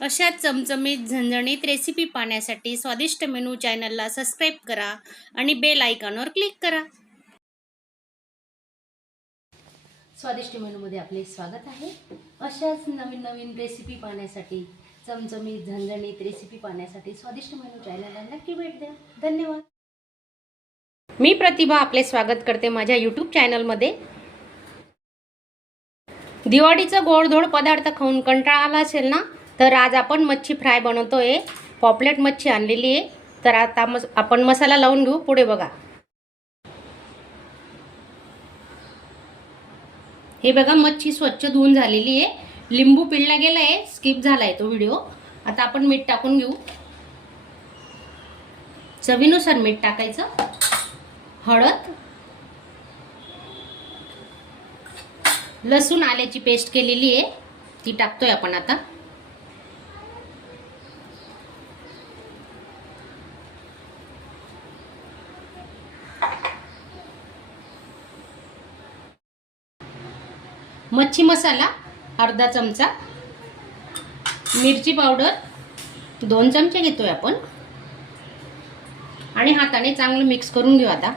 अशा चमचमीत झणझणीत रेसिपी पाहण्यासाठी स्वादिष्ट मेनू चॅनलला सबस्क्राईब करा आणि बेल आयकॉनवर क्लिक करा. स्वादिष्ट मेनूमध्ये आपले स्वागत आहे. अशाच नवीन नवीन रेसिपी पाहण्यासाठी चमचमीत झणझणीत रेसिपी पाहण्यासाठी स्वादिष्ट मेनू चॅनलला नक्की भेट द्या. धन्यवाद. मी प्रतिभा आपले स्वागत करते माझ्या यूट्यूब चॅनलमध्ये दिवाळीचं गोडधोड पदार्थ खाऊन कंटाळा आला असेल ना? तर आज आपण मच्छी फ्राय बनवतो आहे पॉपलेट मच्छी आणलेली आहे. तर आता मस आपण मसाला लावून घेऊ. पुढे बघा. हे बघा मच्छी स्वच्छ धुवून झालेली आहे. लिंबू पिळला गेला आहे स्किप झाला आहे तो व्हिडिओ आता आपण मीठ टाकून घेऊ. चवीनुसार मीठ टाकायचं. हळद. लसूण आल्याची पेस्ट केलेली आहे. ती टाकतोय आपण आता. मच्छी मसाला अर्धा चमचा. मिरची पावडर दोन चमचे घेतोय आपण. आणि हाताने चांगलं मिक्स करून घेऊ आता.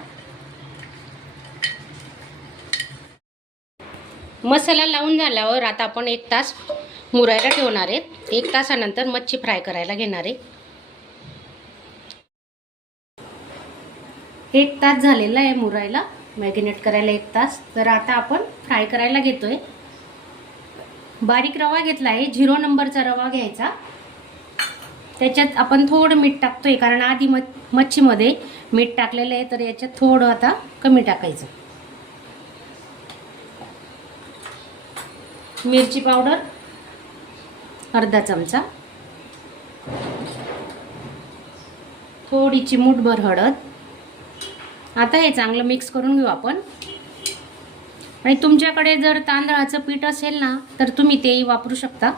मसाला लावून झाल्यावर आता आपण एक तास मुरायला ठेवणार आहेत. एक तासानंतर मच्छी फ्राय करायला घेणार आहे. एक तास झालेला आहे मुरायला. मॅगिनेट करायला एक तास. तर आता आपण फ्राय करायला घेतोय. बारीक रवा घेतला आहे. झिरो नंबरचा रवा घ्यायचा. त्याच्यात आपण थोडं मीठ टाकतोय कारण आधी म मच्छीमध्ये मीठ टाकलेलं आहे तर याच्यात थोडं आता कमी टाकायचं. मिरची पावडर अर्धा चमचा. थोडी चिमूटभर हळद. आता हे चांगलं मिक्स करून घेऊ आपण. आणि तुमच्याकडे जर तांदळाचं पीठ असेल ना तर तुम्ही तेही वापरू शकता.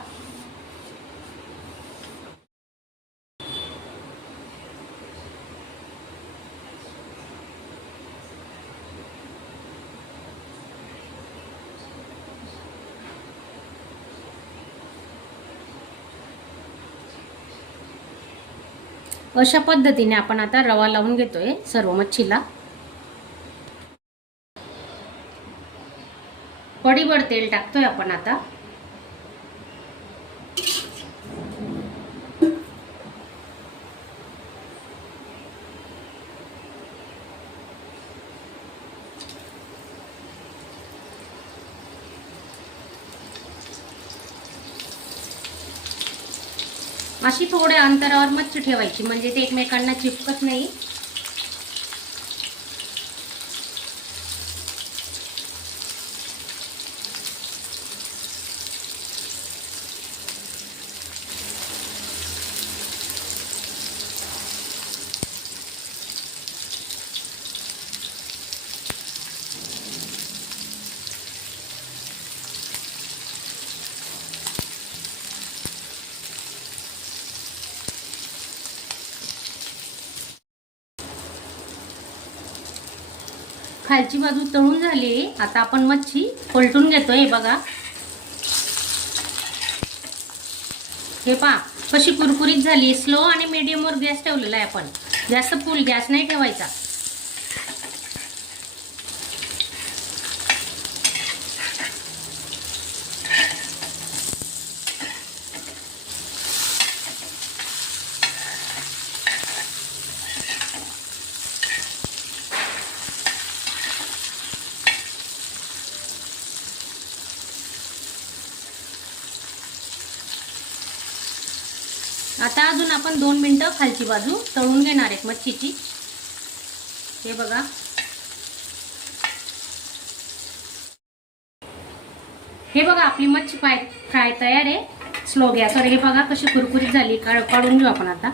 अशा पद्धतीने आपण आता रवा लावून घेतोय सर्व मच्छीला. पडीभर तेल टाकतोय आपण आता. अशी थोड्या अंतरावर मच्छी ठेवायची म्हणजे ते एकमेकांना चिपकत नाही. खालची बाजू तळून झाली. आता आपण मच्छी पलटून घेतोय बघा. हे पा कशी कुरकुरीत झाली. स्लो आणि मीडियमवर गॅस ठेवलेला आहे आपण. जास्त फुल गॅस नाही ठेवायचा. आता अजून आपण दोन मिनटं खालची बाजू तळून घेणार आहेत मच्छीची. हे बघा. हे बघा आपली मच्छी फ्राय फ्राय तयार आहे. स्लो गॅसवर हे बघा कशी कुरकुरीत झाली. काढून घेऊ आपण आता.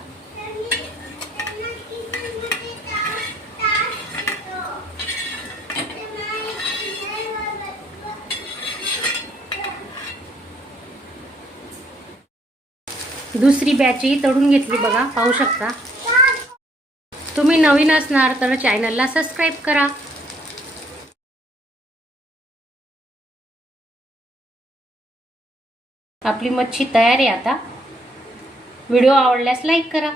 दुसरी बॅचही तळून घेतली बघा पाहू शकता. तुम्ही नवीन असणार तर चॅनलला सबस्क्राईब करा. आपली मच्छी तयार आहे आता. व्हिडिओ आवडल्यास लाईक करा.